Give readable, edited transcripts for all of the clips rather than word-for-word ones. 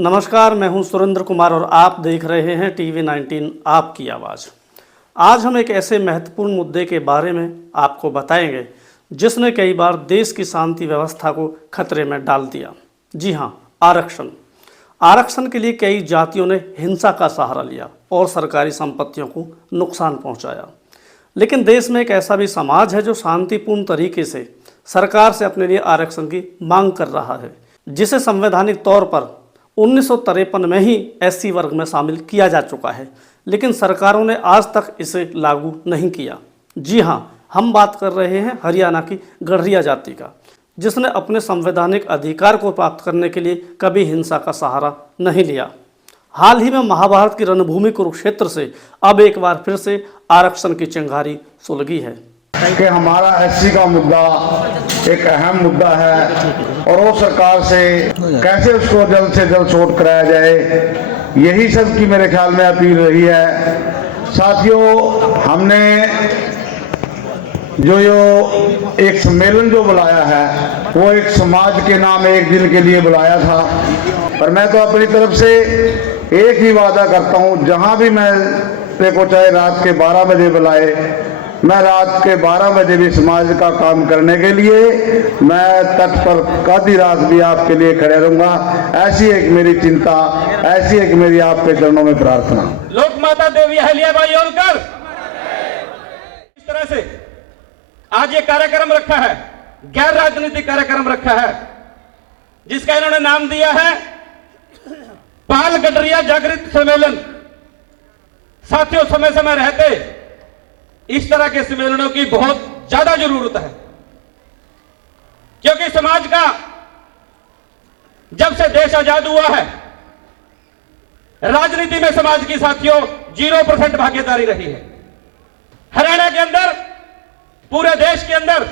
नमस्कार, मैं हूं सुरेंद्र कुमार और आप देख रहे हैं टीवी 19 आपकी आवाज़। आज हम एक ऐसे महत्वपूर्ण मुद्दे के बारे में आपको बताएंगे जिसने कई बार देश की शांति व्यवस्था को खतरे में डाल दिया। जी हां, आरक्षण। आरक्षण के लिए कई जातियों ने हिंसा का सहारा लिया और सरकारी संपत्तियों को नुकसान पहुंचाया। लेकिन देश में एक ऐसा भी समाज है जो शांतिपूर्ण तरीके से सरकार से अपने लिए आरक्षण की मांग कर रहा है, जिसे संवैधानिक तौर पर 1953 में ही एससी वर्ग में शामिल किया जा चुका है, लेकिन सरकारों ने आज तक इसे लागू नहीं किया। जी हां, हम बात कर रहे हैं हरियाणा की गढ़रिया जाति का, जिसने अपने संवैधानिक अधिकार को प्राप्त करने के लिए कभी हिंसा का सहारा नहीं लिया। हाल ही में महाभारत की रणभूमि कुरुक्षेत्र से अब एक बार फिर से आरक्षण की चिंगारी सुलगी है कि हमारा एससी का मुद्दा एक अहम मुद्दा है और वो सरकार से कैसे उसको जल्द से जल्द सॉर्ट कराया जाए, यही सब की मेरे ख्याल में अपील रही है। साथियों, हमने जो एक सम्मेलन जो बुलाया है वो एक समाज के नाम एक दिन के लिए बुलाया था, पर मैं तो अपनी तरफ से एक ही वादा करता हूँ, जहाँ भी मैं को चाहे रात के 12 बजे बुलाए, मैं रात के 12 बजे भी समाज का काम करने के लिए मैं तट पर आधी रात भी आपके लिए खड़े रहूंगा। ऐसी एक मेरी चिंता, ऐसी एक मेरी आपके चरणों में प्रार्थना। लोक माता देवी अहिल्याबाई होलकर इस तरह से आज ये कार्यक्रम रखा है, गैर राजनीतिक कार्यक्रम रखा है, जिसका इन्होंने नाम दिया है बाल गडरिया जागृत सम्मेलन। साथियों, समय समय रहते इस तरह के सम्मेलनों की बहुत ज्यादा जरूरत है, क्योंकि समाज का जब से देश आजाद हुआ है, राजनीति में समाज की साथियों 0% भागीदारी रही है। हरियाणा के अंदर, पूरे देश के अंदर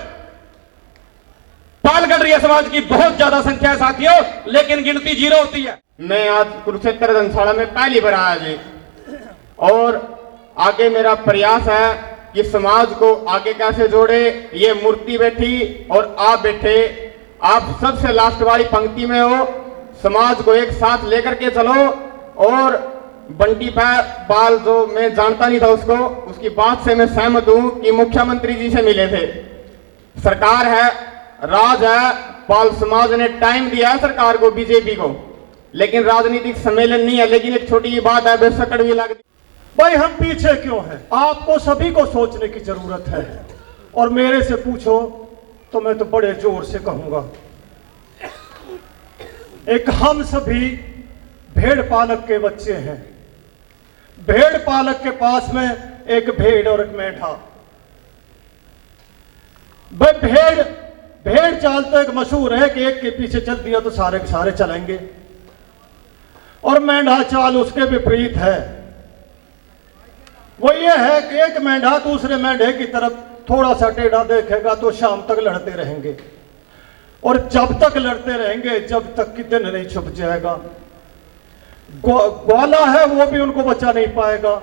बाल गडरिया समाज की बहुत ज्यादा संख्या है साथियों, लेकिन गिनती 0 होती है। मैं आज कुरुक्षेत्र धर्मशाला में पहली बार आया जी, और आगे मेरा प्रयास है कि समाज को आगे कैसे जोड़े। ये मूर्ति बैठी और आप बैठे, आप सबसे लास्ट वाली पंक्ति में हो। समाज को एक साथ लेकर के चलो। और बंटी पाल जो मैं जानता नहीं था उसको, उसकी बात से मैं सहमत हूं कि मुख्यमंत्री जी से मिले थे। सरकार है, राज है, पाल समाज ने टाइम दिया है सरकार को, बीजेपी को, लेकिन राजनीतिक सम्मेलन नहीं है। लेकिन एक छोटी सी बात है, बेशक कड़वी लगती, भाई हम पीछे क्यों हैं? आपको सभी को सोचने की जरूरत है। और मेरे से पूछो तो मैं तो बड़े जोर से कहूंगा, एक हम सभी भेड़ पालक के बच्चे हैं। भेड़ पालक के पास में एक भेड़ और एक मेंढा। भाई भेड़ चाल तो एक मशहूर है कि एक के पीछे चल दिया तो सारे के सारे चलेंगे, और मेंढा चाल उसके विपरीत है। वो ये है कि एक मेंढा दूसरे मेंढे की तरफ थोड़ा सा टेढ़ा देखेगा तो शाम तक लड़ते रहेंगे, और जब तक लड़ते रहेंगे जब तक कि दिन नहीं छुप जाएगा। ग्वाला है वो भी उनको बचा नहीं पाएगा।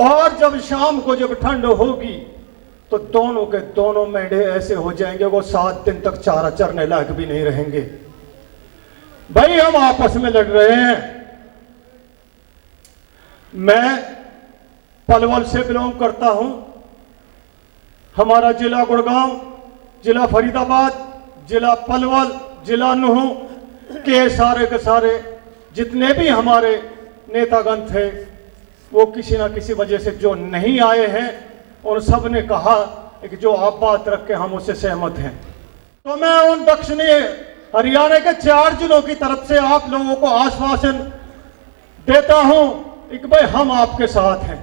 और जब शाम को जब ठंड होगी तो दोनों के दोनों मेंढे ऐसे हो जाएंगे वो 7 दिन तक चारा चरने लायक भी नहीं रहेंगे। भाई हम आपस में लड़ रहे हैं। मैं पलवल से बिलोंग करता हूं। हमारा जिला गुड़गांव, जिला फरीदाबाद, जिला पलवल, जिला नूह के सारे जितने भी हमारे नेतागण थे, वो किसी ना किसी वजह से जो नहीं आए हैं, और सब ने कहा कि जो आप बात रख के हम उससे सहमत हैं। तो मैं उन दक्षिणी हरियाणा के 4 जिलों की तरफ से आप लोगों को आश्वासन देता हूं कि भाई हम आपके साथ हैं।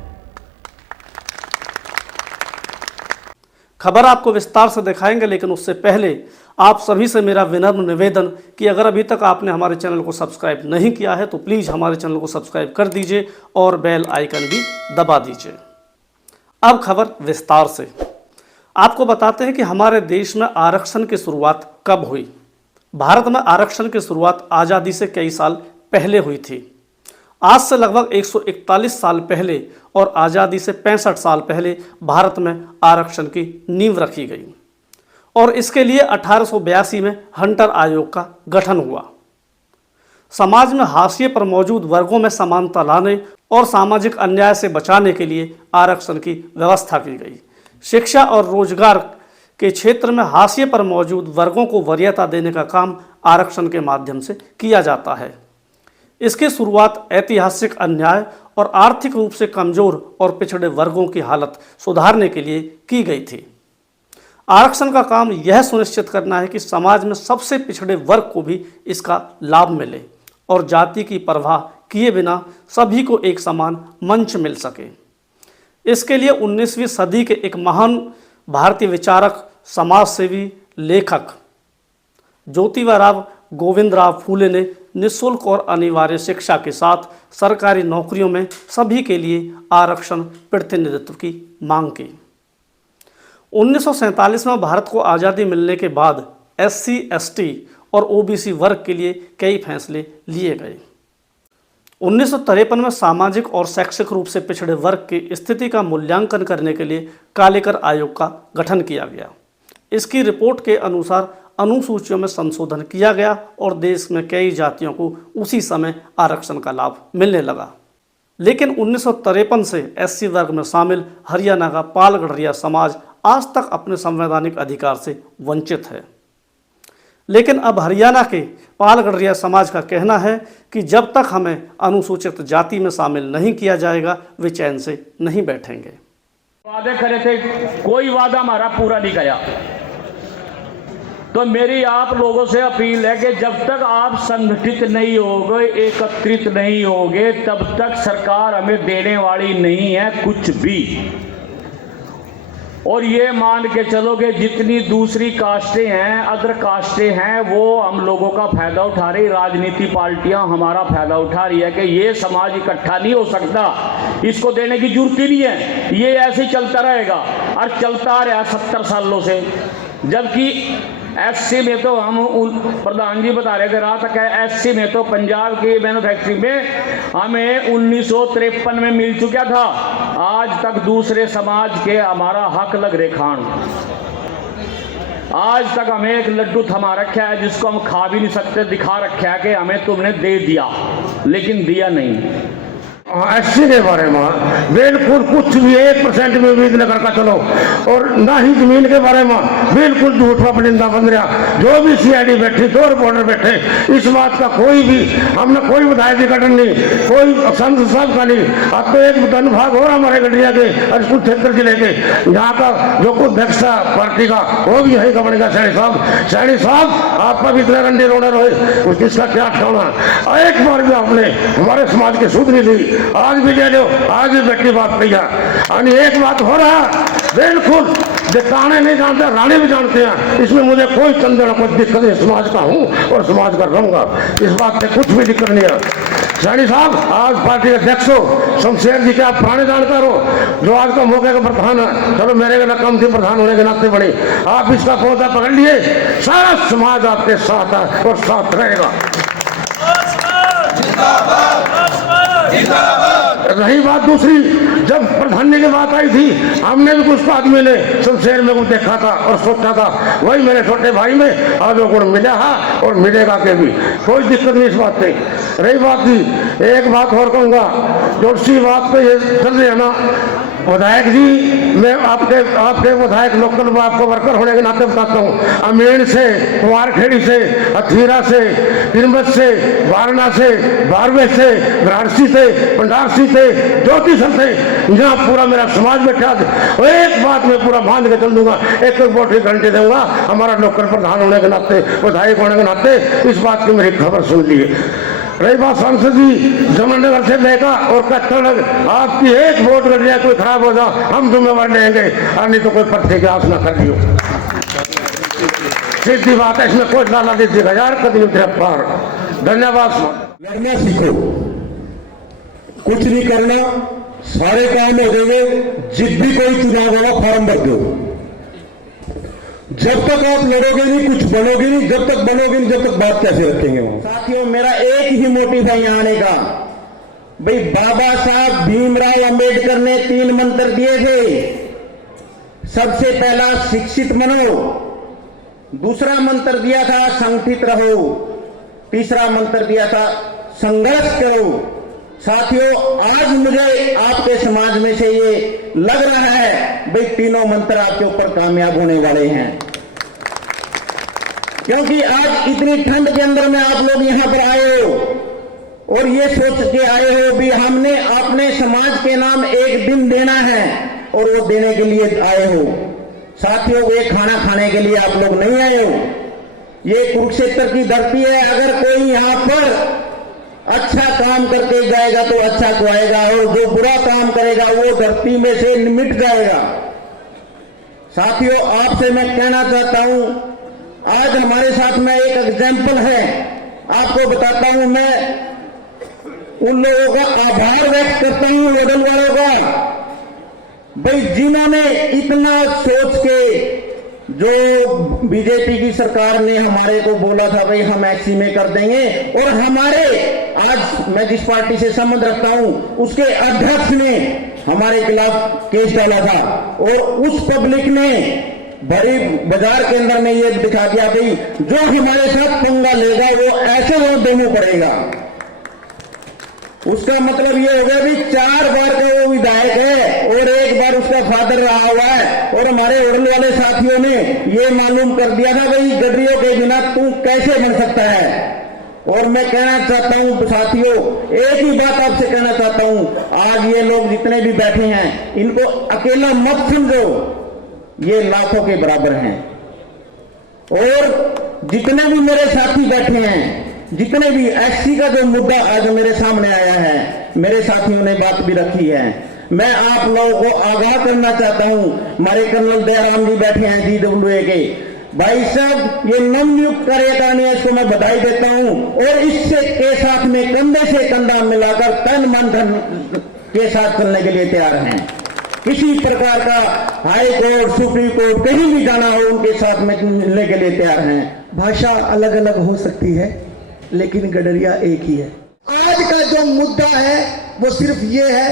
खबर आपको विस्तार से दिखाएंगे, लेकिन उससे पहले आप सभी से मेरा विनम्र निवेदन कि अगर अभी तक आपने हमारे चैनल को सब्सक्राइब नहीं किया है तो प्लीज़ हमारे चैनल को सब्सक्राइब कर दीजिए और बेल आइकन भी दबा दीजिए। अब खबर विस्तार से आपको बताते हैं कि हमारे देश में आरक्षण की शुरुआत कब हुई। भारत में आरक्षण की शुरुआत आज़ादी से कई साल पहले हुई थी। आज से लगभग 141 साल पहले और आज़ादी से 65 साल पहले भारत में आरक्षण की नींव रखी गई। और इसके लिए 1882 में हंटर आयोग का गठन हुआ। समाज में हाशिए पर मौजूद वर्गों में समानता लाने और सामाजिक अन्याय से बचाने के लिए आरक्षण की व्यवस्था की गई। शिक्षा और रोजगार के क्षेत्र में हाशिए पर मौजूद वर्गों को वरीयता देने का काम आरक्षण के माध्यम से किया जाता है। इसकी शुरुआत ऐतिहासिक अन्याय और आर्थिक रूप से कमजोर और पिछड़े वर्गों की हालत सुधारने के लिए की गई थी। आरक्षण का काम यह सुनिश्चित करना है कि समाज में सबसे पिछड़े वर्ग को भी इसका लाभ मिले और जाति की परवाह किए बिना सभी को एक समान मंच मिल सके। इसके लिए 19वीं सदी के एक महान भारतीय विचारक, समाजसेवी, लेखक ज्योतिबा गोविंदराव फूले ने निःशुल्क और अनिवार्य शिक्षा के साथ सरकारी नौकरियों में सभी के लिए आरक्षण प्रतिनिधित्व की मांग की। 1947 में भारत को आज़ादी मिलने के बाद SC, ST और OBC वर्ग के लिए कई फैसले लिए गए। 1953 में सामाजिक और शैक्षिक रूप से पिछड़े वर्ग की स्थिति का मूल्यांकन करने के लिए कालेकर आयोग का गठन किया गया। इसकी रिपोर्ट के अनुसार अनुसूचियों में संशोधन किया गया और देश में कई जातियों को उसी समय आरक्षण का लाभ मिलने लगा। लेकिन 1953 से SC वर्ग में शामिल हरियाणा का पाल गडरिया समाज आज तक अपने संवैधानिक अधिकार से वंचित है। लेकिन अब हरियाणा के पाल गडरिया समाज का कहना है कि जब तक हमें अनुसूचित जाति में शामिल नहीं किया जाएगा वे चैन से नहीं बैठेंगे। वादे करे थे, कोई वादा हमारा पूरा नहीं गया। तो मेरी आप लोगों से अपील है कि जब तक आप संगठित नहीं होगे, एकत्रित नहीं होगे, तब तक सरकार हमें देने वाली नहीं है कुछ भी। और ये मान के चलो कि जितनी दूसरी कास्टें हैं, अदर कास्टें हैं, वो हम लोगों का फायदा उठा रही, राजनीति पार्टियां हमारा फायदा उठा रही है कि ये समाज इकट्ठा नहीं हो सकता, इसको देने की जरूरत ही नहीं है, ये ऐसे ही चलता रहेगा। और चलता आ रहा 70 सालों से। जबकि SC में तो हम प्रधान जी बता रहे थे रात तक है, SC में तो पंजाब की मैन्युफैक्चरिंग में हमें 1953 में मिल चुका था। आज तक दूसरे समाज के हमारा हक लग रहे खान। आज तक हमें एक लड्डू थमा रखा है जिसको हम खा भी नहीं सकते, दिखा रखा है कि हमें तुमने दे दिया, लेकिन दिया नहीं। SC के बारे में बिल्कुल कुछ भी 1% में उम्मीद न करके चलो, और ना ही जमीन के बारे में बिल्कुल झूठा परिंदा बन रहा। जो भी CID बैठी, 2 रिपोर्टर बैठे, इस बात का कोई भी हमने कोई विधायक की गठन नहीं, कोई संसद साहब का नहीं। अब तो एक धन भाग हो रहा हमारे गठरिया के अरसपुर क्षेत्र जिले के, यहाँ का जो अध्यक्ष था पार्टी का वो भी यही का बनेगा सैनी साहब आपका भी इतने रंडे रोने रहे, उसका क्या ठिकाना। एक बार भी आपने हमारे समाज की सुध नहीं ली, आज भी ले लो, आज भी बेटी बात भैया। और एक बात हो रहा बिल्कुल दिखाने नहीं जानते, रानी भी जानते हैं, इसमें मुझे कोई चंदन कोई दिक्कत नहीं, समाज का हूँ और समाज का रहूंगा, इस बात से कुछ भी दिक्कत नहीं है। सैनी साहब आज पार्टी के अध्यक्ष हो, शमशेर जी के आप पुराने जानकार हो, जो आज का मौके का प्रधान है, चलो मेरे का कम थी प्रधान होने के नाते बने, आप इसका पौधा पकड़ लिए, सारा समाज आपके साथ है और साथ रहेगा। रही बात दूसरी, जब प्रधानी की बात आई थी, हमने भी कुछ आदमी ने शमशेर में कुछ देखा था और सोचा था वही मेरे छोटे भाई में आज वो गुण मिला है और मिलेगा के भी, कोई दिक्कत नहीं इस बात पे। रही बात थी, एक बात और कहूँगा, जो सी बात पे ये चल रही है ना विधायक जी, मैं आपके विधायक लोकल में आपको वर्कर होने के नाते बताता हूँ, अमीन से, कुमारखेड़ी से, अथीरा से, तिरमत से, वारणा से, बारवे से, वाराणसी से, पंडारसी से, ज्योतिषर से, यहाँ पूरा मेरा समाज बैठा और एक बात मैं पूरा बांध के चल दूंगा, एक वोट 1 घंटे दूंगा, हमारा लोकल प्रधान होने के नाते, विधायक होने के नाते इस बात की मेरी खबर सुन ली है। रही बात सांसद जी जमनगर से लेकर और कच्चर आपकी एक वोट कर दिया कोई खराब हो जाए हम जिम्मेवार लेंगे, और नहीं तो कोई पर्चे की आस ना कर लियो, सीधी बात है, इसमें कोई लाला दीजिएगा यार, कभी नहीं पार। धन्यवाद। लड़ना सीखो, कुछ नहीं करना, सारे काम हो जाएंगे। जब भी कोई चुनाव होगा फॉर्म भर दो, जब तक आप लड़ोगे नहीं कुछ बनोगे नहीं, जब तक बनोगे नहीं जब तक बात कैसे रखेंगे वो। साथियों मेरा एक ही मोटिव है यहाँ आने का, भाई बाबा साहब भीमराव अंबेडकर ने 3 मंत्र दिए थे। सबसे पहला शिक्षित बनो, दूसरा मंत्र दिया था संगठित रहो, तीसरा मंत्र दिया था संघर्ष करो। साथियों, आज मुझे आपके समाज में से ये लग रहा है भाई तीनों मंत्र आपके ऊपर कामयाब होने वाले हैं, क्योंकि आज इतनी ठंड के अंदर में आप लोग यहां पर आए हो और ये सोच के आए हो भी हमने अपने समाज के नाम एक दिन देना है और वो देने के लिए आए हो। साथियों, ये खाना खाने के लिए आप लोग नहीं आए हो। ये कुरुक्षेत्र की धरती है। अगर कोई यहां पर अच्छा काम करके जाएगा तो अच्छा खुआएगा और जो बुरा काम करेगा वो धरती में से मिट जाएगा। साथियों, आपसे मैं कहना चाहता हूं, आज हमारे साथ में एक एग्जाम्पल है, आपको बताता हूं। मैं उन लोगों का आभार व्यक्त करता हूं, वडल वालों का, भाई जिन्होंने इतना सोच के, जो बीजेपी की सरकार ने हमारे को बोला था भाई हम एक्सी में कर देंगे, और हमारे आज मैं जिस पार्टी से संबंध रखता हूं उसके अध्यक्ष ने हमारे खिलाफ केस डाला था और उस पब्लिक ने बड़ी बाजार के अंदर में ये दिखा दिया भाई जो हमारे साथ पंगा लेगा वो ऐसे वो देना पड़ेगा। उसका मतलब ये हो गया भी 4 बार का वो विधायक है और 1 बार उसका फादर रहा हुआ है, और हमारे उड़न वाले साथियों ने ये मालूम कर दिया था भाई गडरियों के बिना तू कैसे बन सकता है। और मैं कहना चाहता हूं साथियों, एक ही बात आपसे कहना चाहता हूं, आज ये लोग जितने भी बैठे हैं इनको अकेला मत समझो, ये लाखों के बराबर हैं। और जितने भी मेरे साथी बैठे हैं, जितने भी एससी का जो मुद्दा आज मेरे सामने आया है, मेरे साथियों ने बात भी रखी है, मैं आप लोगों को आगाह करना चाहता हूं। हमारे कर्नल दयाराम जी बैठे हैं GWA के, भाई साहब ये नवनियुक्त कार्यकारिणी है, इसको मैं बधाई देता हूं और इससे के साथ में कंधे से कंधा मिलाकर तन मन धन के साथ चलने के लिए तैयार हैं। किसी प्रकार का हाई कोर्ट सुप्रीम कोर्ट कहीं भी जाना हो उनके साथ में मिलने के लिए तैयार हैं। भाषा अलग अलग हो सकती है लेकिन गडरिया एक ही है। आज का जो मुद्दा है वो सिर्फ ये है,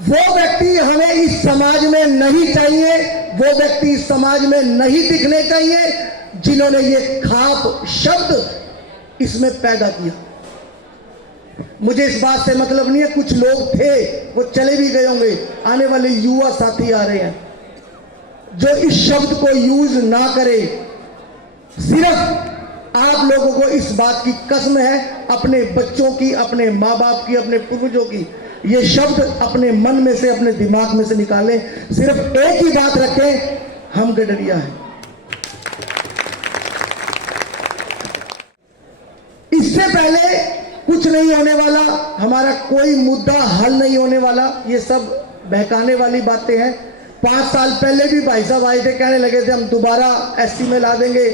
वो व्यक्ति हमें इस समाज में नहीं चाहिए, वो व्यक्ति इस समाज में नहीं दिखने चाहिए जिन्होंने ये खाप शब्द इसमें पैदा किया। मुझे इस बात से मतलब नहीं है, कुछ लोग थे वो चले भी गए होंगे, आने वाले युवा साथी आ रहे हैं जो इस शब्द को यूज ना करे। सिर्फ आप लोगों को इस बात की कसम है, अपने बच्चों की, अपने माँ बाप की, अपने पूर्वजों की, ये शब्द अपने मन में से, अपने दिमाग में से निकालें। सिर्फ एक ही बात रखें, हम गडरिया हैं। इससे पहले कुछ नहीं होने वाला, हमारा कोई मुद्दा हल नहीं होने वाला, ये सब बहकाने वाली बातें हैं। 5 साल पहले भी भाई साहब आए थे, कहने लगे थे हम दोबारा एससी में ला देंगे।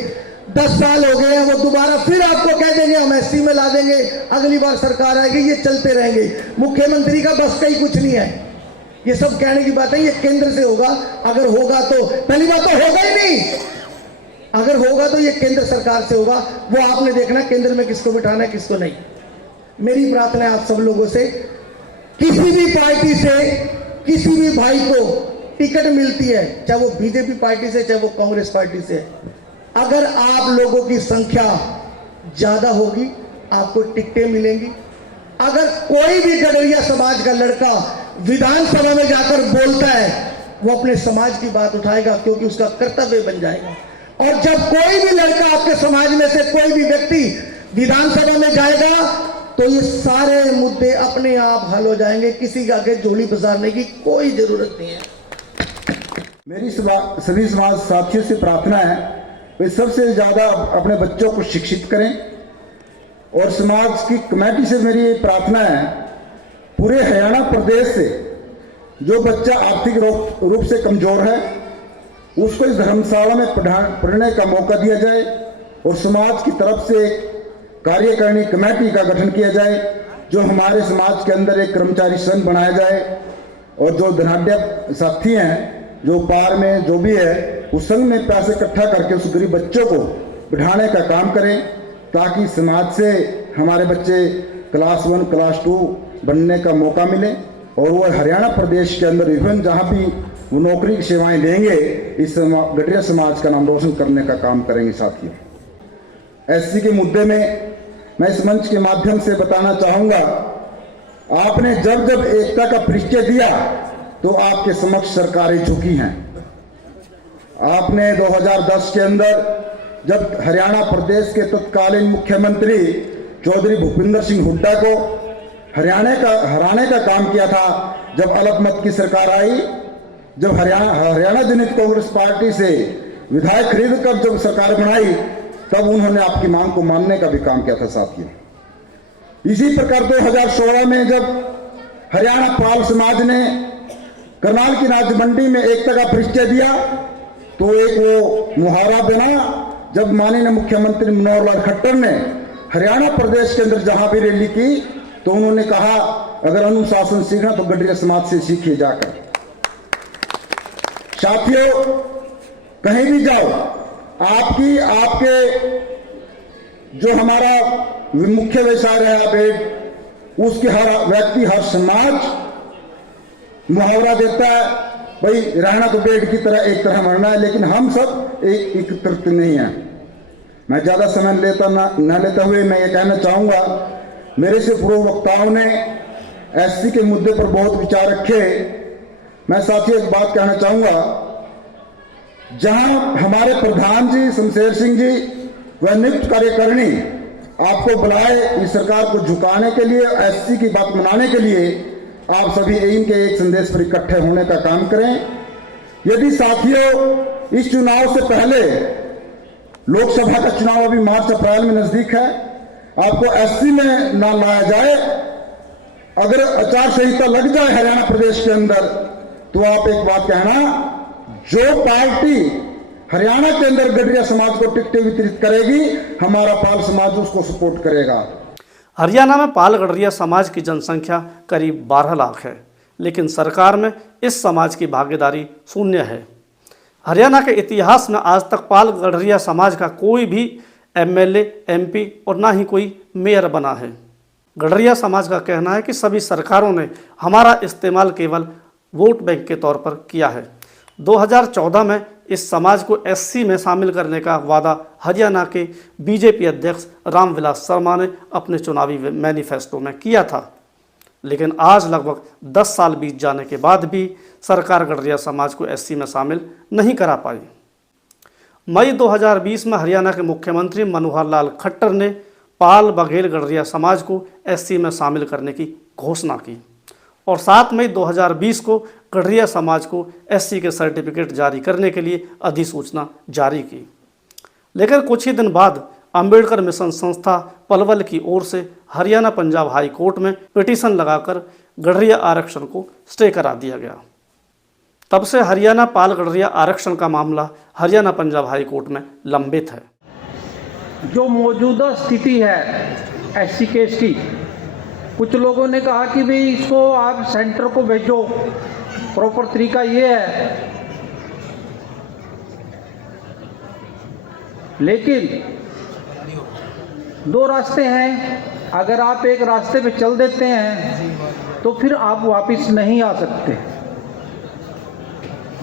10 साल हो गए हैं, वो दोबारा फिर आपको कह देंगे हम एससी में ला देंगे, अगली बार सरकार आएगी, ये चलते रहेंगे। मुख्यमंत्री का बस का ही कुछ नहीं है, ये सब कहने की बात है, ये केंद्र से होगा। अगर होगा तो पहली बात तो होगा ही नहीं, अगर होगा तो ये केंद्र सरकार से होगा, वो आपने देखना केंद्र में किसको बिठाना है किसको नहीं। मेरी प्रार्थना है आप सब लोगों से, किसी भी पार्टी से किसी भी भाई को टिकट मिलती है, चाहे वो बीजेपी पार्टी से चाहे वो कांग्रेस पार्टी से, अगर आप लोगों की संख्या ज्यादा होगी आपको टिकटें मिलेंगी। अगर कोई भी गडरिया समाज का लड़का विधानसभा में जाकर बोलता है वो अपने समाज की बात उठाएगा, क्योंकि उसका कर्तव्य बन जाएगा। और जब कोई भी लड़का आपके समाज में से कोई भी व्यक्ति विधानसभा में जाएगा तो ये सारे मुद्दे अपने आप हल हो जाएंगे, किसी के आगे झोली बजारने की कोई जरूरत नहीं है। मेरी सभी समाज साथियों से प्रार्थना है, वे सबसे ज्यादा अपने बच्चों को शिक्षित करें। और समाज की कमेटी से मेरी ये प्रार्थना है, पूरे हरियाणा प्रदेश से जो बच्चा आर्थिक रूप से कमजोर है उसको इस धर्मशाला में पढ़ने का मौका दिया जाए और समाज की तरफ से एक कार्यकारिणी कमेटी का गठन किया जाए, जो हमारे समाज के अंदर एक कर्मचारी संघ बनाया जाए और जो धनाढ्य साथी हैं जो पार में जो भी है उस संघ में पैसे इकट्ठा करके उस गरीब बच्चों को बिठाने का काम करें, ताकि समाज से हमारे बच्चे क्लास 1 क्लास 2 बनने का मौका मिले और वो हरियाणा प्रदेश के अंदर विभिन्न जहाँ भी वो नौकरी की सेवाएं देंगे, इस गडरिया समाज का नाम रोशन करने का काम करेंगे। साथियों, एससी के मुद्दे में मैं इस मंच के माध्यम से बताना चाहूंगा, आपने जब जब एकता का परिचय दिया तो आपके समक्ष सरकारें झुकी हैं। आपने 2010 के अंदर जब हरियाणा प्रदेश के तत्कालीन मुख्यमंत्री चौधरी भूपिंदर सिंह हुड्डा को हराने का काम किया था, जब अलपमत की सरकार आई, जब हरियाणा जनहित कांग्रेस पार्टी से विधायक खरीद कर जब सरकार बनाई, तब उन्होंने आपकी मांग को मानने का भी काम किया था। साथियों, इसी प्रकार 2016 में जब हरियाणा पाल समाज ने करनाल की नाच मंडी में एकता का परिचय दिया, तो एक वो मुहावरा बना, जब माननीय मुख्यमंत्री मनोहर लाल खट्टर ने हरियाणा प्रदेश के अंदर जहां भी रैली की, तो उन्होंने कहा, अगर अनुशासन सीखना तो गडरिया समाज से सीखिए जाकर। साथियों, कहीं भी जाओ, आपके जो हमारा मुख्य व्यवसाय रहा पेड़, उसके हर व्यक्ति, हर समाज मुहावरा देता है, भाई रहना तो पेड़ की तरह एक तरह मरना है, लेकिन हम सब एक तरह नहीं है। मैं ज्यादा समय न लेता हुए मैं ये कहना चाहूंगा, मेरे से पूर्व वक्ताओं ने एससी के मुद्दे पर बहुत विचार रखे। मैं साथियों एक बात कहना चाहूंगा, जहां हमारे प्रधान जी शमशेर सिंह जी व नियुक्त कार्यकारिणी आपको बुलाए इस सरकार को झुकाने के लिए, एससी की बात मनाने के लिए, आप सभी एम के एक संदेश पर इकट्ठे होने का काम करें। यदि साथियों इस चुनाव से पहले, लोकसभा का चुनाव अभी मार्च अप्रैल में नजदीक है, आपको एससी में ना लाया जाए, अगर आचार संहिता लग जाए हरियाणा प्रदेश के अंदर, तो आप एक बात कहना, जो पार्टी हरियाणा के अंदर गडरिया समाज को टिकटें वितरित करेगी, हमारा पाल समाज उसको सपोर्ट करेगा। हरियाणा में पाल गडरिया समाज की जनसंख्या करीब 12 लाख है, लेकिन सरकार में इस समाज की भागीदारी शून्य है। हरियाणा के इतिहास में आज तक पाल गडरिया समाज का कोई भी एमएलए, एमपी और ना ही कोई मेयर बना है। गडरिया समाज का कहना है कि सभी सरकारों ने हमारा इस्तेमाल केवल वोट बैंक के तौर पर किया है। 2014 में इस समाज को एससी में शामिल करने का वादा हरियाणा के बीजेपी अध्यक्ष रामविलास शर्मा ने अपने चुनावी मैनिफेस्टो में किया था, लेकिन आज लगभग 10 साल बीत जाने के बाद भी सरकार गडरिया समाज को एससी में शामिल नहीं करा पाई। मई 2020 में हरियाणा के मुख्यमंत्री मनोहर लाल खट्टर ने पाल बघेल गडरिया समाज को एससी में शामिल करने की घोषणा की और 7 मई 2020 को गडरिया समाज को एससी के सर्टिफिकेट जारी करने के लिए अधिसूचना जारी की। लेकिन कुछ ही दिन बाद अंबेडकर मिशन संस्था पलवल की ओर से हरियाणा पंजाब हाई कोर्ट में पिटीशन लगाकर गडरिया आरक्षण को स्टे करा दिया गया। तब से हरियाणा पाल गडरिया आरक्षण का मामला हरियाणा पंजाब हाई कोर्ट में लंबित है। जो मौजूदा स्थिति है एससी केस की, कुछ लोगों ने कहा कि भाई इसको आप सेंटर को भेजो, प्रॉपर तरीका ये है, लेकिन 2 रास्ते हैं। अगर आप एक रास्ते पे चल देते हैं तो फिर आप वापस नहीं आ सकते।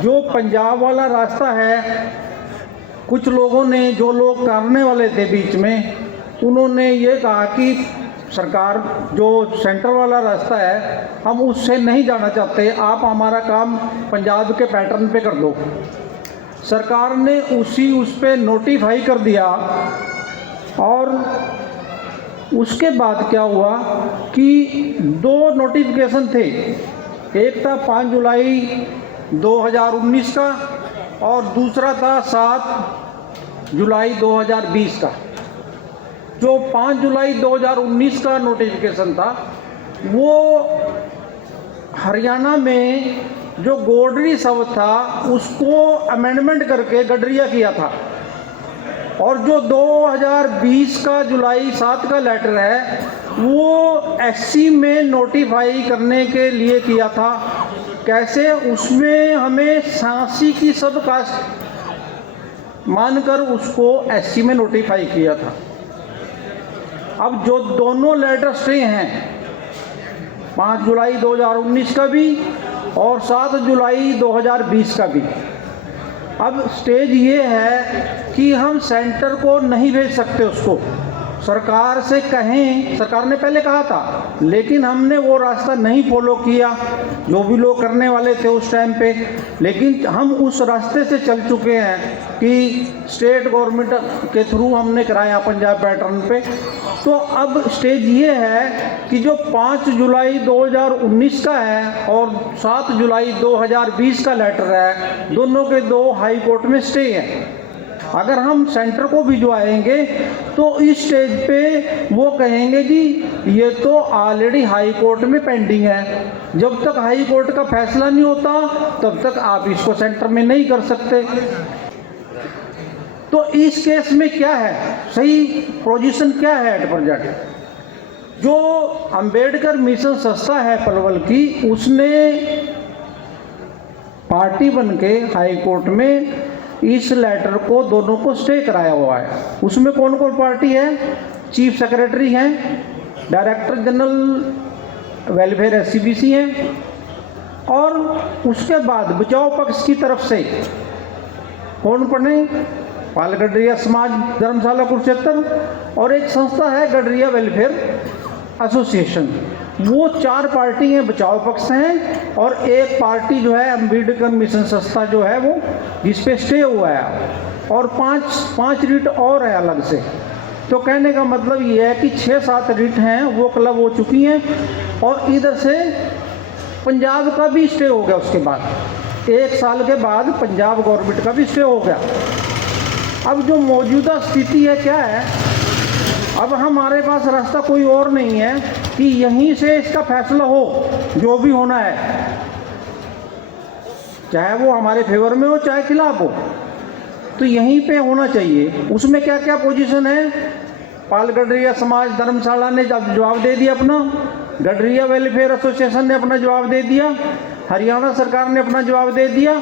जो पंजाब वाला रास्ता है, कुछ लोगों ने, जो लोग करने वाले थे बीच में, उन्होंने ये कहा कि सरकार जो सेंटर वाला रास्ता है, हम उससे नहीं जाना चाहते, आप हमारा काम पंजाब के पैटर्न पे कर दो। सरकार ने उस पे नोटिफाई कर दिया और उसके बाद क्या हुआ कि 2 नोटिफिकेशन थे। एक था 5 जुलाई 2019 का और दूसरा था 7 जुलाई 2020 का। जो 5 जुलाई 2019 का नोटिफिकेशन था, वो हरियाणा में जो गोडरी शब्द था उसको अमेंडमेंट करके गडरिया किया था, और जो 2020 का जुलाई 7 का लेटर है वो एससी में नोटिफाई करने के लिए किया था। कैसे? उसमें हमें सांसी की सब कास्ट मानकर उसको एससी में नोटिफाई किया था। अब जो दोनों लेटर स्टे हैं, 5 जुलाई 2019 का भी और 7 जुलाई 2020 का भी। अब स्टेज ये है कि हम सेंटर को नहीं भेज सकते उसको, सरकार से कहें, सरकार ने पहले कहा था लेकिन हमने वो रास्ता नहीं फॉलो किया जो भी लोग करने वाले थे उस टाइम पे। लेकिन हम उस रास्ते से चल चुके हैं कि स्टेट गवर्नमेंट के थ्रू हमने कराया पंजाब पैटर्न पे। तो अब स्टेज ये है कि जो 5 जुलाई 2019 का है और 7 जुलाई 2020 का लेटर है, दोनों के दो हाई कोर्ट में स्टे है। अगर हम सेंटर को भिजवाएंगे तो इस स्टेज पे वो कहेंगे जी ये तो ऑलरेडी हाई कोर्ट में पेंडिंग है, जब तक हाई कोर्ट का फैसला नहीं होता तब तक आप इसको सेंटर में नहीं कर सकते। तो इस केस में क्या है, सही पोजीशन क्या है एट प्रेजेंट? जो अंबेडकर मिशन संस्था है पलवल की, उसने पार्टी बनके हाई कोर्ट में इस लेटर को दोनों को स्टे कराया हुआ है। उसमें कौन कौन पार्टी है? चीफ सेक्रेटरी हैं, डायरेक्टर जनरल वेलफेयर एससीबीसी हैं, और उसके बाद बचाव पक्ष की तरफ से कौन पढ़े? पाल गडरिया समाज धर्मशाला कुरुक्षेत्र, और एक संस्था है गडरिया वेलफेयर एसोसिएशन। वो 4 पार्टी हैं, बचाव पक्ष हैं, और एक पार्टी जो है अम्बेडकर मिशन संस्था जो है वो जिस पे स्टे हुआ है, और 5 रिट और है अलग से। तो कहने का मतलब ये है कि 6-7 रिट हैं वो क्लब हो चुकी हैं, और इधर से पंजाब का भी स्टे हो गया। उसके बाद 1 साल के बाद पंजाब गवर्नमेंट का भी स्टे हो गया। अब जो मौजूदा स्थिति है क्या है, अब हमारे पास रास्ता कोई और नहीं है कि यहीं से इसका फैसला हो, जो भी होना है, चाहे वो हमारे फेवर में हो चाहे खिलाफ हो, तो यहीं पे होना चाहिए। उसमें क्या क्या पोजीशन है? पाल गडरिया समाज धर्मशाला ने जवाब दे दिया अपना, गडरिया वेलफेयर एसोसिएशन ने अपना जवाब दे दिया, हरियाणा सरकार ने अपना जवाब दे दिया,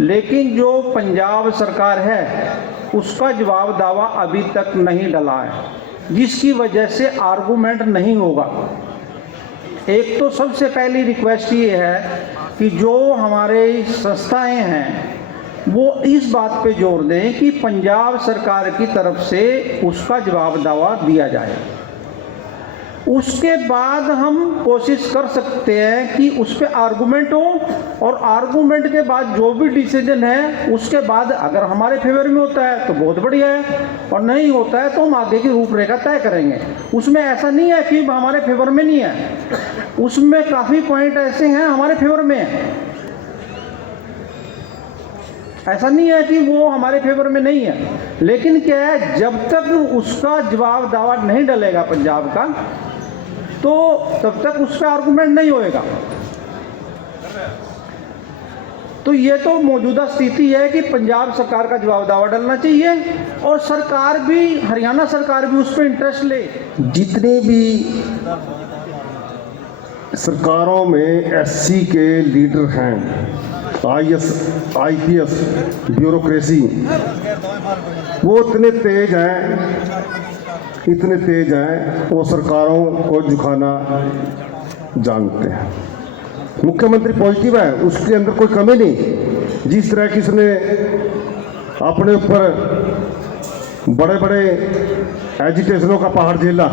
लेकिन जो पंजाब सरकार है उसका जवाब दावा अभी तक नहीं डला है, जिसकी वजह से आर्गूमेंट नहीं होगा। एक तो सबसे पहली रिक्वेस्ट ये है कि जो हमारे संस्थाएं हैं वो इस बात पे जोर दें कि पंजाब सरकार की तरफ से उसका जवाब दावा दिया जाए। उसके बाद हम कोशिश कर सकते हैं कि उस पर आर्गूमेंट हो, और आर्गूमेंट के बाद जो भी डिसीजन है उसके बाद अगर हमारे फेवर में होता है तो बहुत बढ़िया है, और नहीं होता है तो हम आगे की रूपरेखा तय करेंगे। उसमें ऐसा नहीं है कि हमारे फेवर में नहीं है, उसमें काफ़ी पॉइंट ऐसे हैं हमारे फेवर में है। ऐसा नहीं है कि वो हमारे फेवर में नहीं है, लेकिन क्या है, जब तक उसका जवाब दावा नहीं डलेगा पंजाब का, तो तब तक उस पर आर्गूमेंट नहीं होएगा। तो ये तो मौजूदा स्थिति है कि पंजाब सरकार का जवाब दावा डलना चाहिए, और सरकार भी, हरियाणा सरकार भी उस पर इंटरेस्ट ले। जितने भी सरकारों में एससी के लीडर हैं, IAS, IPS, ब्यूरोक्रेसी, वो इतने तेज हैं, वो सरकारों को झुकाना जानते हैं। मुख्यमंत्री पॉजिटिव है, उसके अंदर कोई कमी नहीं। जिस तरह की उसने अपने ऊपर बड़े बड़े एजिटेशनों का पहाड़ झेला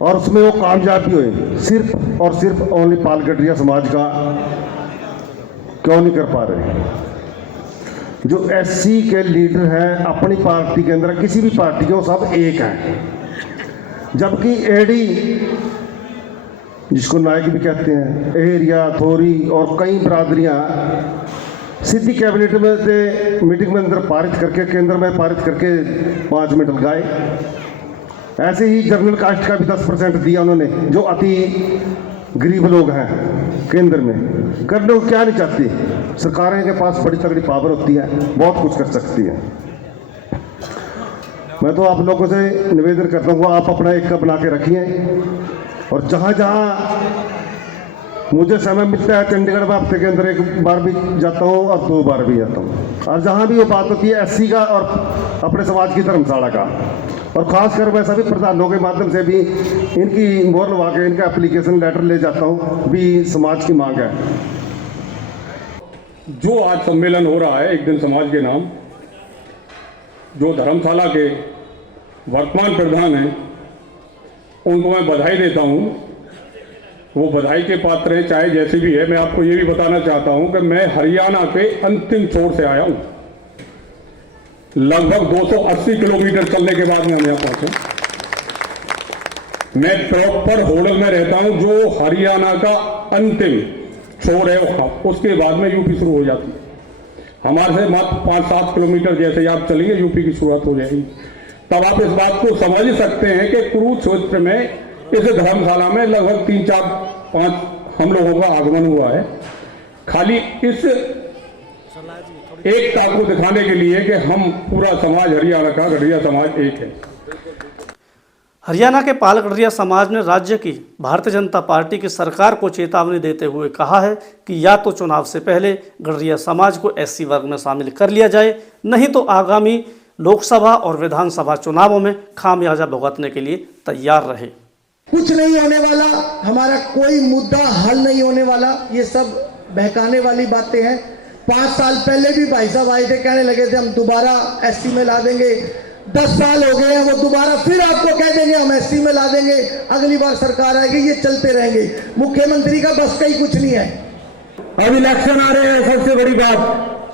और उसमें वो कामयाब भी हुए, सिर्फ और सिर्फ ओनली पाल गडरिया समाज का क्यों नहीं कर पा रहे? जो एससी के लीडर हैं अपनी पार्टी के अंदर, किसी भी पार्टी के, वो सब एक हैं, जबकि एडी जिसको नायक भी कहते हैं, एरिया, थोरी और कई बरादरियां सीधी कैबिनेट में से मीटिंग में अंदर पारित करके, केंद्र में पारित करके 5 मिनट लगाए। ऐसे ही जनरल कास्ट का भी 10% दिया उन्होंने, जो अति गरीब लोग हैं केंद्र में। करने को क्या नहीं चाहती, सरकारें के पास बड़ी तगड़ी पावर होती है, बहुत कुछ कर सकती है। मैं तो आप लोगों से निवेदन करता हूँ, आप अपना एक बना के रखिए, और जहाँ जहाँ मुझे समय मिलता है चंडीगढ़ में हफ्ते के अंदर एक बार भी जाता हूँ और 2 बार भी जाता हूँ। और जहाँ भी वो बात होती है एससी का और अपने समाज की धर्मशाला का, और ख़ासकर मैं सभी प्रधानों के माध्यम से भी इनकी मोहर लगा के इनका एप्लीकेशन लेटर ले जाता हूँ भी समाज की मांग है। जो आज सम्मेलन हो रहा है एक दिन समाज के नाम, जो धर्मशाला के वर्तमान प्रधान हैं उनको मैं बधाई देता हूं। वो बधाई के पात्र हैं, चाहे जैसी भी है। मैं आपको ये भी बताना चाहता हूं कि मैं हरियाणा के अंतिम छोर से आया हूं। लगभग 280 किलोमीटर चलने के बाद मैं यहाँ पहुंचा। मैं प्रॉपर होडल में रहता हूं, जो हरियाणा का अंतिम छोर है, उसके बाद में यूपी शुरू हो जाती है। हमारे से मात्र 5-7 किलोमीटर जैसे आप चलेंगे यूपी की शुरुआत हो जाएगी। तब आप इस बात को समझ सकते हैं कि कुरुक्षेत्र में इस धर्मशाला में लगभग 3-4-5 हम लोगों का आगमन हुआ है, खाली इस एकता को दिखाने के लिए कि हम पूरा समाज हरियाणा का गढ़िया समाज एक है। हरियाणा के पाल गढ़िया समाज ने राज्य की भारतीय जनता पार्टी की सरकार को चेतावनी देते हुए कहा है कि या तो चुनाव से पहले गढ़िया समाज को एससी वर्ग में शामिल कर लिया जाए, नहीं तो आगामी लोकसभा और विधानसभा चुनावों में खामियाजा भुगतने के लिए तैयार रहे। कुछ नहीं होने वाला, हमारा कोई मुद्दा हल नहीं होने वाला, ये सब बहकाने वाली बातें हैं। 5 साल पहले भी भाई साहब आए थे, कहने लगे थे हम दोबारा एससी में ला देंगे। 10 साल हो गए हैं, वो दोबारा फिर आपको कह देंगे हम एससी में ला देंगे, अगली बार सरकार आएगी, ये चलते रहेंगे। मुख्यमंत्री का बस का ही कुछ नहीं है। अब इलेक्शन आ रहे हैं, सबसे बड़ी बात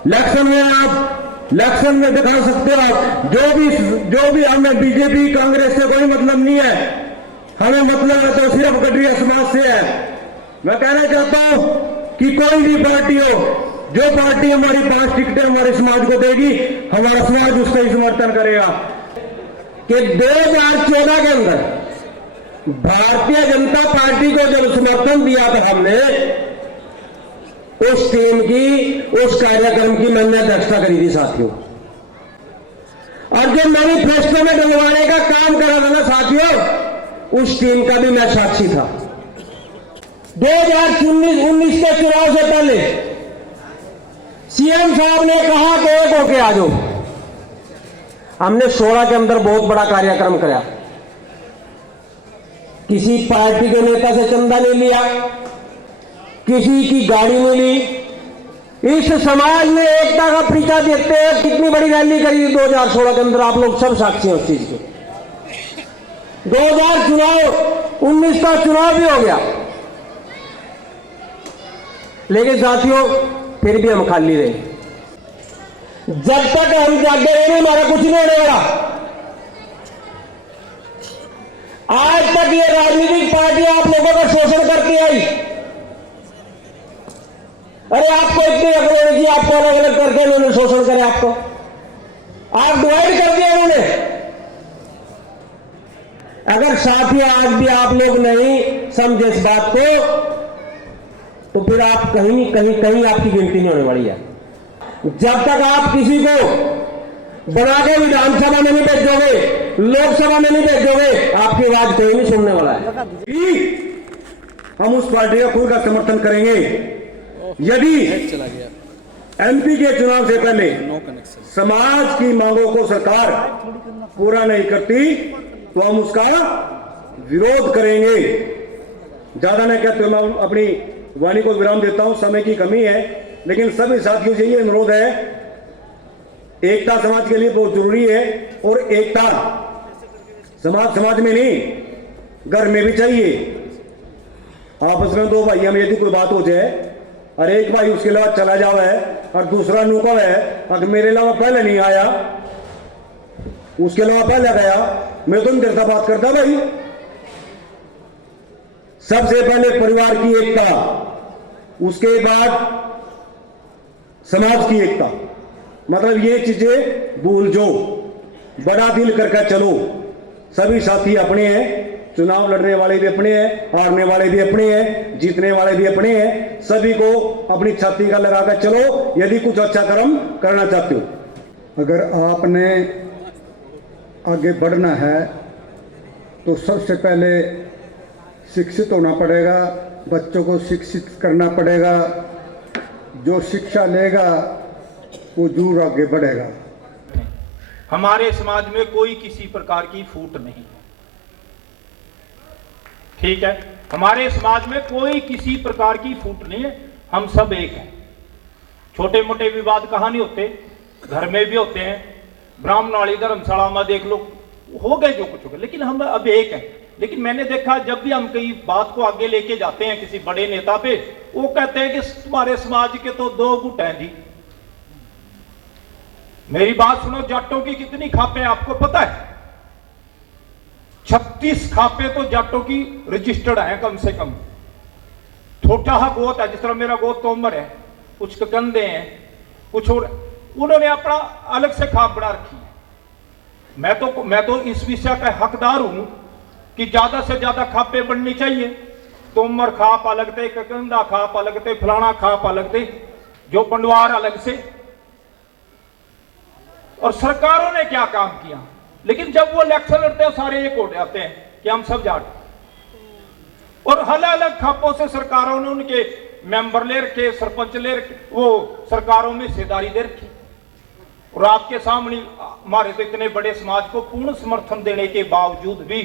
इलेक्शन में आप इलेक्शन में दिखा सकते हो आप जो भी हमें बीजेपी कांग्रेस से कोई मतलब नहीं है, हमें मतलब है तो सिर्फ गढ़िया समाज से है। मैं कहना चाहता हूं कि कोई भी पार्टी हो, जो पार्टी हमारी 5 टिकटें हमारे समाज को देगी, हमारा समाज उसका ही समर्थन करेगा। कि 2014 के अंदर भारतीय जनता पार्टी को जब समर्थन दिया था हमने, उस टीम की, उस कार्यक्रम की मैंने अध्यक्षता करी थी साथियों। और जो मैनिफेस्टो में डलवाने का काम करा था ना साथियों, उस टीम का भी मैं साक्षी था। 2019 के चुनाव से पहले सीएम साहब ने कहा कि एक होके आ जाओ। हमने 16 के अंदर बहुत बड़ा कार्यक्रम किया। किसी पार्टी के नेता से चंदा नहीं लिया, किसी की गाड़ी नहीं ली। इस समाज में एकता का परिचय देते हैं। कितनी बड़ी रैली करी 2016 के अंदर, आप लोग सब साक्षी हैं उस चीज के। 2019 का चुनाव भी हो गया, लेकिन साथियों फिर भी हम खाली रहे। जब तक हम जागे रहे हमारा कुछ नहीं होने वाला। आज तक ये राजनीतिक पार्टी आप लोगों का शोषण करती आई। अरे आपको इतनी अकल होनी चाहिए, आपको अलग अलग करके इन्होंने शोषण करे, आपको आप डिवाइड कर दिया उन्होंने। अगर साथी आज भी आप लोग नहीं समझे इस बात को, तो फिर आप कहीं आपकी गिनती नहीं होने वाली है। जब तक आप किसी को बना के विधानसभा में नहीं भेजोगे, लोकसभा में नहीं भेजोगे, आपकी आवाज कोई नहीं सुनने वाला है। हम उस पार्टी का खुद का समर्थन करेंगे यदि एमपी के चुनाव से पहले समाज की मांगों को सरकार पूरा नहीं करती तो हम उसका विरोध करेंगे। ज्यादा नहीं कहते, मैं अपनी वाणी को विराम देता हूं, समय की कमी है। लेकिन सभी साथियों से ये अनुरोध है, एकता समाज के लिए बहुत जरूरी है। और एकता समाज में नहीं, घर में भी चाहिए। आपस में 2 भाइयों में यदि कोई बात हो जाए और एक भाई उसके अलावा चला जावा है और दूसरा नुका है, अगर मेरे अलावा पहले नहीं आया, उसके अलावा पहले गया, मैं तो नहीं डरता बात करता भाई। सबसे पहले परिवार की एकता, उसके बाद समाज की एकता। मतलब ये चीजें भूल जो, बड़ा दिल करके चलो। सभी साथी अपने हैं, चुनाव लड़ने वाले भी अपने हैं, हारने वाले भी अपने हैं, जीतने वाले भी अपने हैं। सभी को अपनी छाती का लगाकर चलो यदि कुछ अच्छा कर्म करना चाहते हो। अगर आपने आगे बढ़ना है तो सबसे पहले शिक्षित होना पड़ेगा, बच्चों को शिक्षित करना पड़ेगा। जो शिक्षा लेगा वो जरूर आगे बढ़ेगा। हमारे समाज में कोई किसी प्रकार की फूट नहीं है, ठीक है। हमारे समाज में कोई किसी प्रकार की फूट नहीं है, हम सब एक हैं। छोटे मोटे विवाद कहाँ नहीं होते, घर में भी होते हैं, ब्राह्मणवाड़ी धर्मशाला में देख लो, हो गए जो कुछ हो गए, लेकिन हम अब एक हैं। लेकिन मैंने देखा जब भी हम कई बात को आगे लेके जाते हैं किसी बड़े नेता पे, वो कहते हैं कि तुम्हारे समाज के तो 2 गुट हैं जी। मेरी बात सुनो, जाटों की कितनी खापें आपको पता है? 36 खापें तो जाटों की रजिस्टर्ड हैं कम से कम। छोटा हा गोत है, जिस तरह मेरा गोत तोमर है, कुछ कंधे हैं, कुछ और, उन्होंने अपना अलग से खाप बना रखी है। मैं तो इस विषय का हकदार हूं कि ज्यादा से ज्यादा खापें बननी चाहिए। तोमर खाप अलग थे, कंधा खाप अलग थे, फलाना खाप अलग थे, जो पंडवार अलग से। और सरकारों ने क्या काम किया, लेकिन जब वो इलेक्शन लड़ते हैं सारे एक हो जाते हैं कि हम सब जाट, और अलग अलग खापों से सरकारों ने उनके मेंबर ले रखे, सरपंच ले रखे, वो सरकारों में हिस्सेदारी दे रखी। और आपके सामने हमारे तो इतने बड़े समाज को पूर्ण समर्थन देने के बावजूद भी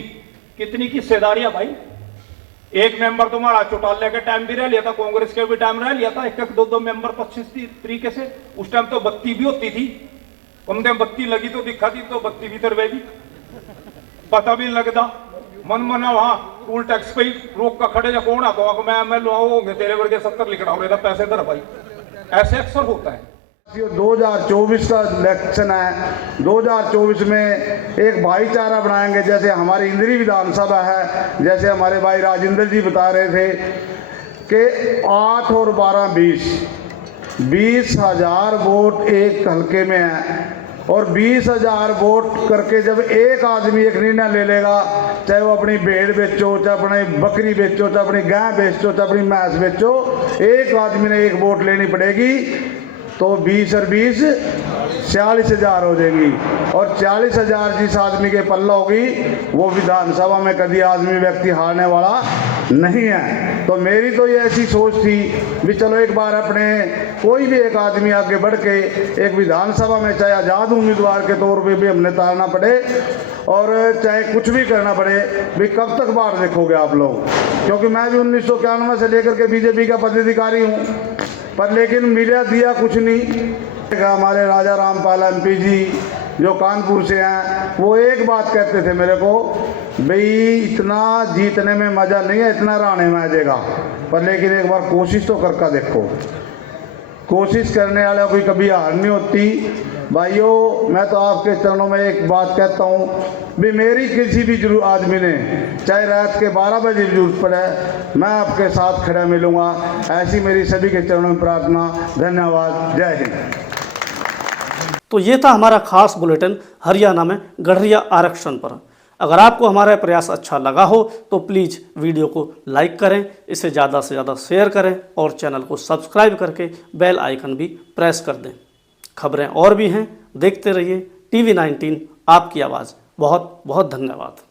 कितनी की हिस्सेदारियां भाई। एक मेंबर तुम्हारा चौटाले के टाइम भी रह लिया था, कांग्रेस के भी टाइम रह लिया था, 1-2 मेंबर 25 तरीके से। उस टाइम तो बत्ती भी होती थी, उनके बत्ती लगी तो दिखा थी, तो बत्ती भी तरवेगी, पता भी लगता। मन मना वहां टूल टैक्स पे रोक का खड़े जा कौन आता, मैं होंगे तेरे वर्गे 70 लिखना हो रहा था, पैसे दर भाई। ऐसे अक्सर होता है। 2024 का इलेक्शन है, 2024 में एक भाईचारा बनाएंगे। जैसे हमारी इंद्री विधानसभा है, जैसे हमारे भाई राजेंद्र जी बता रहे थे कि 8 और 12 20,000 वोट एक हल्के में है। और 20,000 वोट करके जब एक आदमी एक निर्णय ले लेगा, चाहे वो अपनी भेड़ बेचो, चाहे अपनी बकरी बेचो, चाहे अपनी गाय बेचो, चाहे अपनी भैंस बेचो, एक आदमी ने एक वोट लेनी पड़ेगी, तो 20 और 20 46,000 हो जाएंगी। और 40,000 जिस आदमी के पल्ला होगी, वो विधानसभा में कभी आदमी व्यक्ति हारने वाला नहीं है। तो मेरी तो ये ऐसी सोच थी भी चलो एक बार अपने कोई भी एक आदमी आगे बढ़ के एक विधानसभा में, चाहे आज़ाद उम्मीदवार के तौर पे भी हमने तारना पड़े और चाहे कुछ भी करना पड़े, भी कब तक बाढ़ देखोगे आप लोग। क्योंकि मैं भी 1991 से लेकर के बीजेपी का पदाधिकारी हूँ, पर लेकिन मिला दिया कुछ नहीं। हमारे राजा रामपाल MP जी जो कानपुर से हैं, वो एक बात कहते थे मेरे को, भाई इतना जीतने में मज़ा नहीं है, इतना रहने में आ जाएगा, पर लेकिन एक बार कोशिश तो करके देखो। कोशिश करने वाले कोई कभी हार नहीं होती। भाइयों, मैं तो आपके चरणों में एक बात कहता हूँ भी मेरी किसी भी आदमी ने चाहे रात के 12 बजे जरूरत पड़े, मैं आपके साथ खड़ा मिलूँगा। ऐसी मेरी सभी के चरणों में प्रार्थना। धन्यवाद। जय हिंद। तो ये था हमारा खास बुलेटिन हरियाणा में गढ़रिया आरक्षण पर। अगर आपको हमारा प्रयास अच्छा लगा हो तो प्लीज़ वीडियो को लाइक करें, इसे ज़्यादा से ज़्यादा शेयर करें और चैनल को सब्सक्राइब करके बेल आइकन भी प्रेस कर दें। खबरें और भी हैं, देखते रहिए TV19 आपकी आवाज़। बहुत बहुत धन्यवाद।